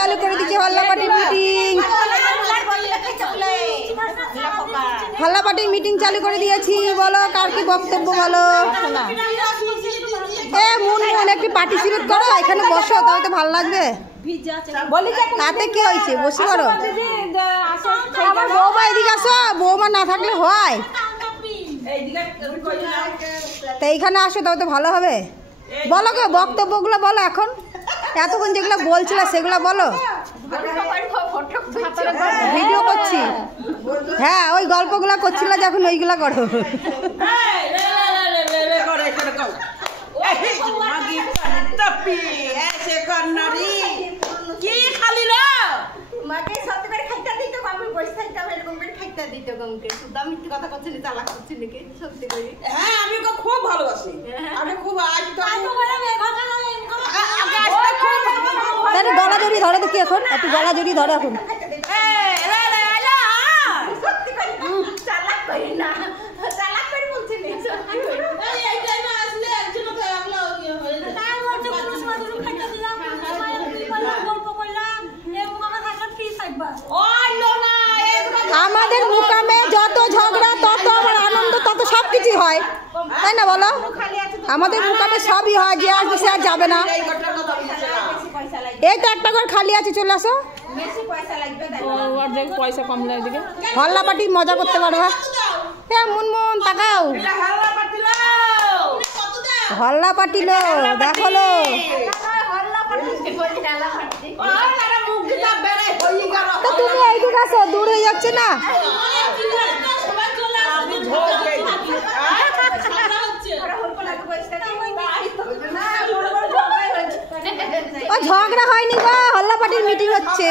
চালু করে দিচ্ছে, হল্লা পার্টির মিটিং। হল্লা পার্টির মিটিং চালু করে দিয়েছি। বলো কার কি বক্তব্য বলো। এ মুনমুন একটু পার্টিসিপেট করো, এখানে বসো, তবে তো ভালো লাগবে। তাতে কি হয়েছে, বসে করো। বৌমা এদিকে আসো, বৌমা না থাকলে হয়। তো এইখানে আসো, তবে তো ভালো হবে। বলো গো বক্তব্যগুলো বলো। এখন এতক্ষণ যেগুলো বলছিল সেগুলো বলো। ভিডিও করছি। হ্যাঁ, ওই গল্পগুলো করছিল যখন, ওইগুলা করো। খুব ভালোবাসি, আমি খুব গলা জড়ি ধরে দেখি এখন, একটু গলা জড়ি ধরে এখন। আমাদের মুকামে যত ঝগড়া তত আমার আনন্দ, তত সব কিছু হয়, তাই না বলো? আমাদের মুকামে সবই হয়, যে আসবে সে আর যাবে না। এই তো একটা ঘর খালি আছে, চলে আসো। পয়সা কম লাগে, হল্লা পার্টি মজা করতে পারো। হ্যাঁ মুনমুন তাকাও, হল্লা পার্টি লো, দেখো লো। তুমি এইদিকে আসো, দূর হয়ে যাচ্ছে না। ঝগড়া হয়নি বা হল্লা পার্টির মিটিং হচ্ছে।